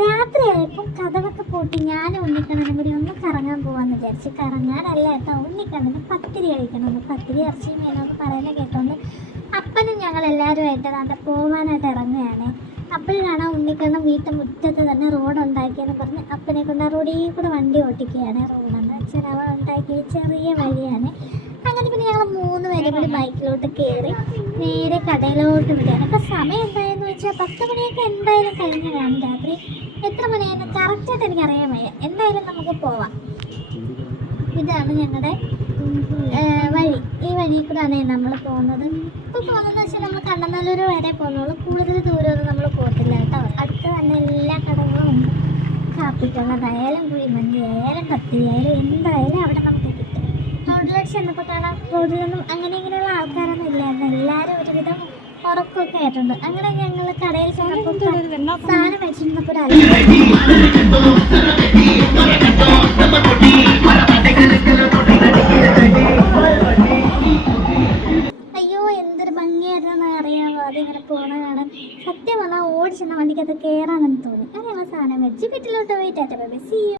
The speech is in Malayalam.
രാത്രിയായപ്പോൾ കഥകൊക്കെ പൂട്ടി ഞാനും ഉണ്ണിക്കണ്ണനും കൂടി ഒന്ന് കറങ്ങാൻ പോകാമെന്ന് വിചാരിച്ചു. കറങ്ങാനല്ല കേട്ടോ, ഉണ്ണിക്കണ്ണന് പത്തിരി കഴിക്കണമെന്ന്. പത്തിരി ഇറച്ചിയും വേണമെന്ന് പറയുന്നത് കേട്ടോണ്ട് അപ്പനും ഞങ്ങളെല്ലാവരുമായിട്ട് അവിടെ പോകാനായിട്ട് ഇറങ്ങുകയാണ്. അപ്പോഴാണ് ഉണ്ണിക്കണ്ണൻ വീട്ടിൽ മുറ്റത്ത് തന്നെ റോഡ് ഉണ്ടാക്കിയെന്ന് പറഞ്ഞ് അപ്പനെ കൊണ്ട് ആ റോഡിൽ കൂടെ വണ്ടി ഓട്ടിക്കുകയാണ്. റോഡെന്ന് വെച്ചാൽ അവൻ ഉണ്ടാക്കിയ ചെറിയ വഴിയാണ്. അങ്ങനെ പിന്നെ ഞങ്ങൾ 3 പേരും കൂടി ബൈക്കിലോട്ട് കയറി നേരെ കടയിലോട്ട് വിടുകയാണ്. അപ്പോൾ സമയം എന്തായെന്ന് വെച്ചാൽ 10 മണിയൊക്കെ എന്തായാലും കഴിഞ്ഞതാണ്. രാത്രി എത്ര മണിയായിരുന്നു കറക്റ്റായിട്ട് എനിക്കറിയാൻ വയ്യ. എന്തായാലും നമുക്ക് പോവാം. ഇതാണ് ഞങ്ങളുടെ വഴി. ഈ വഴി കൂടെയാണ് നമ്മൾ പോകുന്നത്. ഇപ്പോൾ പോകുന്നതെന്ന് വെച്ചാൽ നമ്മൾ കണ്ണനല്ലൂർ വരെ പോകുന്നുള്ളൂ. കൂടുതൽ ദൂരമൊന്നും നമ്മൾ പോകത്തില്ല കേട്ടോ. അടുത്ത് തന്നെ എല്ലാ കടകളും ഉണ്ട്. കാപ്പിക്കുള്ളതായാലും കുഴിമന്തി ആയാലും കത്തിരി ആയാലും എന്തായാലും അവിടെ നമുക്ക് കിട്ടും. റോഡിലോട്ട് ചെന്നപ്പോൾ കാണാം റോഡിലൊന്നും അങ്ങനെ ഇങ്ങനെയുള്ള ആൾക്കാരൊന്നും ഇല്ലായിരുന്നു. എല്ലാവരും ഒരുവിധം ഉറക്കമൊക്കെ ആയിട്ടുണ്ട്. അങ്ങനെ ഞങ്ങൾ കടയിൽ ചെന്നപ്പോൾ സാധനം വെച്ചിരുന്നപ്പോൾ അയ്യോ എന്തൊരു ഭംഗിയായിരുന്നെന്ന് അറിയാമോ അതിങ്ങനെ പോണ കാണാൻ. സത്യം പറഞ്ഞാൽ ഓടിച്ചെന്ന വണ്ടിക്കകത്ത് കയറാമെന്ന് തോന്നി. അങ്ങനെ ഞങ്ങൾ സാധനം വെച്ച് വീട്ടിലോട്ട് പോയി tata bye bye see U.